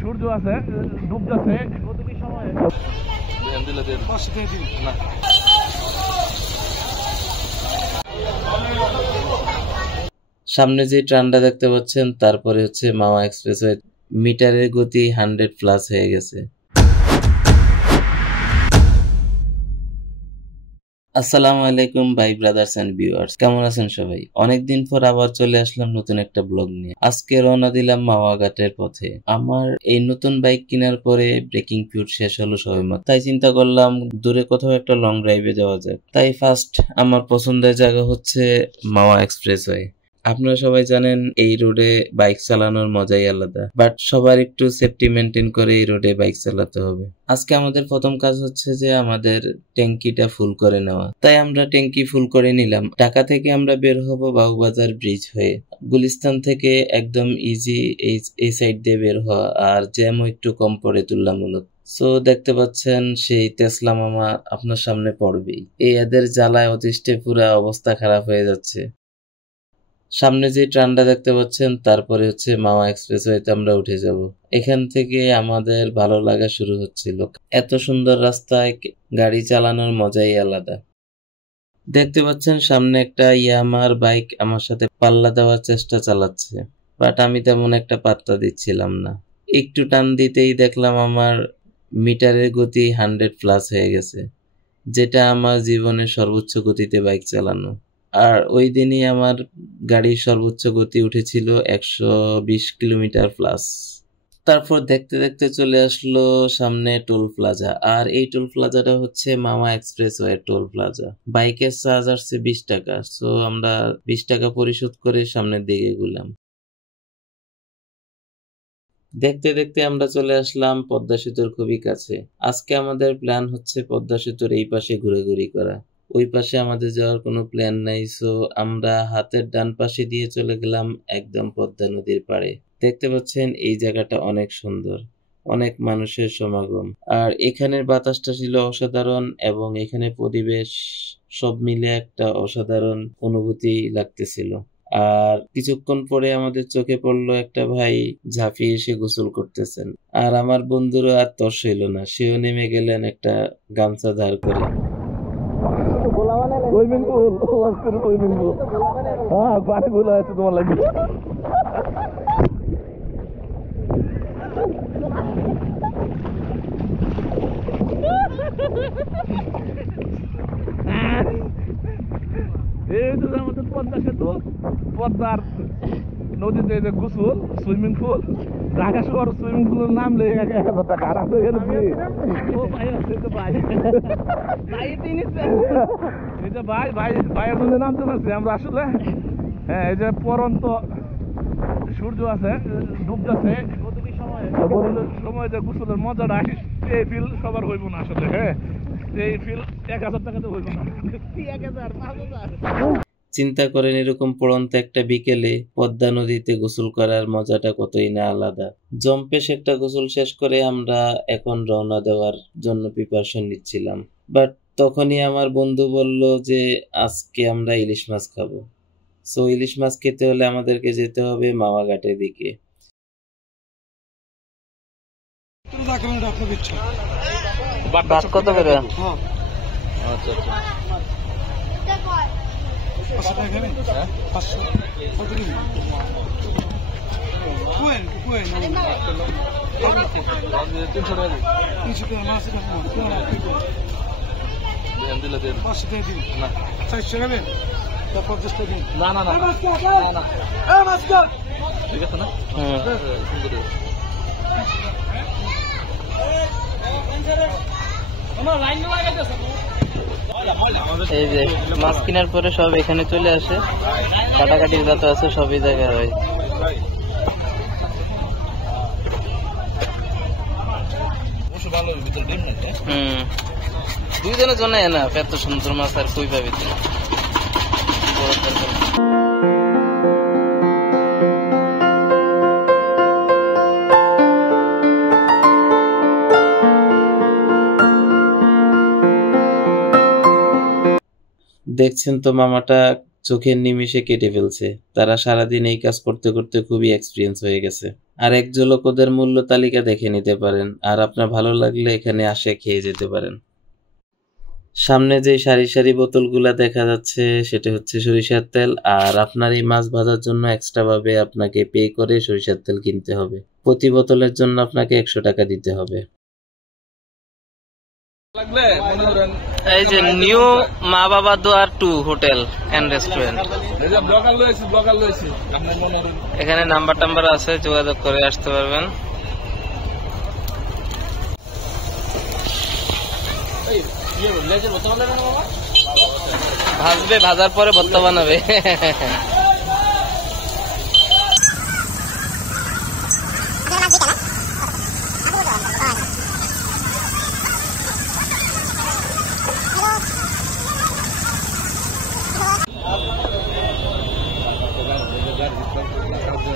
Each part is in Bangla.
সূর্য আছে ডুবতেছে সামনে যে ট্রানটা দেখতে পাচ্ছেন তারপরে হচ্ছে মাওয়া এক্সপ্রেসওয়ে। মিটারের গতি 100+ হয়ে গেছে। আসসালামু আলাইকুম ভাই ব্রাদার্স এন্ড ভিউয়ার্স, কেমন আছেন সবাই? অনেকদিন পর আবার চলে আসলাম নতুন একটা ব্লগ নিয়ে। আজকে রওনা দিলাম মাওয়া ঘাটের পথে। আমার এই নতুন বাইক কেনার পরে ব্রেকিং পিরিয়ড শেষ হলো সবেমাত্র, তাই চিন্তা করলাম দূরে কোথাও একটা লং ড্রাইভে যাওয়া যাক। তাই ফার্স্ট আমার পছন্দের জায়গা হচ্ছে মাওয়া এক্সপ্রেসওয়ে। আপনারা সবাই জানেন এই রোডে বাইক চালানোর মজাই আলাদা, বাট সবার একটু সেফটি মেনটেন করে এই রোডে বাইক চালাতে হবে। আজকে আমাদের প্রথম কাজ হচ্ছে যে আমাদের ট্যাঙ্কিটা ফুল করে নেওয়া, তাই আমরা ট্যাঙ্কি ফুল করে নিলাম। ঢাকা থেকে আমরা বের হব বাবুবাজার ব্রিজ হয়ে। গুলিস্তান থেকে একদম ইজি এই সাইড দিয়ে বের হওয়া, আর জ্যামও একটু কম পড়ে তুলনামূলক। সো দেখতে পাচ্ছেন সেই টেসলা মামা আপনার সামনে পড়বেই। এই এদের জ্বালায় অতিষ্ঠে পুরা অবস্থা খারাপ হয়ে যাচ্ছে। সামনে যে ট্রানটা দেখতে পাচ্ছেন তারপরে হচ্ছে মাওয়া এক্সপ্রেসওয়েতে আমরা উঠে যাব। এখান থেকে আমাদের ভালো লাগা শুরু হচ্ছিল। এত সুন্দর রাস্তায় গাড়ি চালানোর মজাই আলাদা। দেখতে পাচ্ছেন সামনে একটা ইয়ামার বাইক আমার সাথে পাল্লা দেওয়ার চেষ্টা চালাচ্ছে, বাট আমি তেমন একটা পাত্তা দিচ্ছিলাম না। একটু টান দিতেই দেখলাম আমার মিটারের গতি 100+ হয়ে গেছে, যেটা আমার জীবনের সর্বোচ্চ গতিতে বাইক চালানো। আর ওই দিনই আমার গাড়ির সর্বোচ্চ গতি উঠেছিল 120 কিলোমিটার প্লাস। তারপর দেখতে দেখতে চলে আসলো সামনে টোল প্লাজা, আর এই টোল প্লাজাটা হচ্ছে মাওয়া এক্সপ্রেসওয়ে টোল প্লাজা। বাইকের চার্জ আসছে 20 টাকা, সো আমরা 20 টাকা পরিশোধ করে সামনের দিকে গেলাম। দেখতে দেখতে আমরা চলে আসলাম পদ্মা সেতুর খুবই কাছে। আজকে আমাদের প্ল্যান হচ্ছে পদ্মা সেতুর এই পাশে ঘুরে করা, ওই পাশে আমাদের যাওয়ার কোনো প্ল্যান নাই। সো আমরা হাতের ডান পাশে দিয়ে চলে গেলাম একদম পদ্মা নদীর পাড়ে। দেখতে পাচ্ছেন এই জায়গাটা অনেক সুন্দর, অনেক মানুষের সমাগম, আর এখানের বাতাসটা ছিল অসাধারণ, এবং এখানে পরিবেশ সব মিলে একটা অসাধারণ অনুভূতি লাগতেছিল। আর কিছুক্ষণ পরে আমাদের চোখে পড়লো একটা ভাই ঝাঁপিয়ে এসে গোসল করতেছেন, আর আমার বন্ধুরও আর তর্স হইল না, সেও নেমে গেলেন একটা গামছা ধার করে। সুইমিং পুল সুইমিং পুল, হ্যাঁ পানি গুলো আছে তোমার লাগবে। এই তো আমাদের পদ্মা সেতু, পদ্মার নদীতে যে গোসল সুইমিং পুল, ঢাকা শহর সুইমিং পুলের নাম লেগে 1000 টাকা। আর আছে এখানে ভাইয়ের জন্য নামতে পারছি আমরা আসলে। হ্যাঁ, এই যে পরন্ত সূর্য আছে ডুবতেছে, সময় যে গোসলের মজাটা এই ফিল সবার হইব না আসলে। হ্যাঁ, এই ফিল 1000 টাকাতে হইব না, 1000 5000। চিন্তা করেন এরকম পড়ন্ত একটা বিকেলে পদ্মা নদীতে গোসল করার মজাটা কতই না আলাদা। জম্পেশ একটা গোসল শেষ করে আমরা এখন রওনা দেওয়ার জন্য প্রিপারেশন নিচ্ছিলাম, বাট তখনই আমার বন্ধু বলল যে আজকে আমরা ইলিশ মাছ খাবো। সো ইলিশ মাছ খেতে হলে আমাদেরকে যেতে হবে মাওয়া ঘাটের দিকে। কত করে? আচ্ছা আচ্ছা, এই যে মাছ কেনার পরে সব এখানে চলে আসে, কাটাকাটির যত আছে সবই জায়গায় হয়। দুইজনের জন্য না এত সুন্দর মাছ আর কই পাবি। দেখছেন তো মামাটা চোখের নিমিষে কেটে ফেলছে। তারা সারাদিন এই কাজ করতে করতে খুবই এক্সপিরিয়েন্স হয়ে গেছে। আর এক ঝলক ওদের মূল্য তালিকা দেখে নিতে পারেন, আর আপনার ভালো লাগলে এখানে আসে খেয়ে যেতে পারেন। সামনে যে সারি সারি বোতলগুলা দেখা যাচ্ছে সেটা হচ্ছে সরিষার তেল, আর আপনার এই মাছ ভাজার জন্য এক্সট্রা ভাবে আপনাকে পে করে সরিষার তেল কিনতে হবে। প্রতি বোতলের জন্য আপনাকে 100 টাকা দিতে হবে। লাগলে মনে করেন এই যে নিউ মা বাবা দোয়ার 2 হোটেল এন্ড রেস্টুরেন্ট, এই যে ব্লগার লয়েছি আপনার মনে করেন এখানে নাম্বার টাম্বার আছে, যোগাযোগ করে আসতে পারবেন। ভাজবে, ভাজার পরে ভর্তা বানাবে।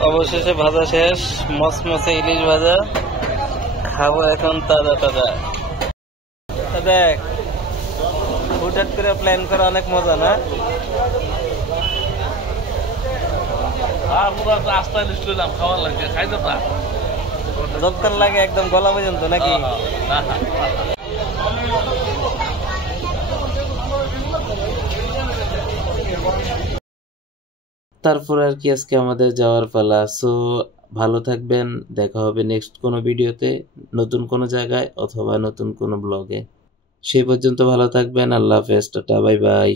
অবশেষে ভাজা শেষ, মসমসে ইলিশ ভাজা খাবো এখন তাজা তাজা। দেখ, হুটহাট করে প্ল্যান করা অনেক মজা না? পুরো আস্তা লিস্ট লইলাম, খাওয়ার লাগে খাইতে তা যতক্ষণ লাগে একদম গলা পর্যন্ত নাকি? তারপর আর কি আজকে আমাদের যাওয়ার পালা। সো ভালো থাকবেন, দেখা হবে নেক্সট কোনো ভিডিওতে, নতুন কোনো জায়গায় অথবা নতুন কোনো ব্লগে। সেই পর্যন্ত ভালো থাকবেন। আল্লাহ হাফেজ, টাটা, বাই বাই।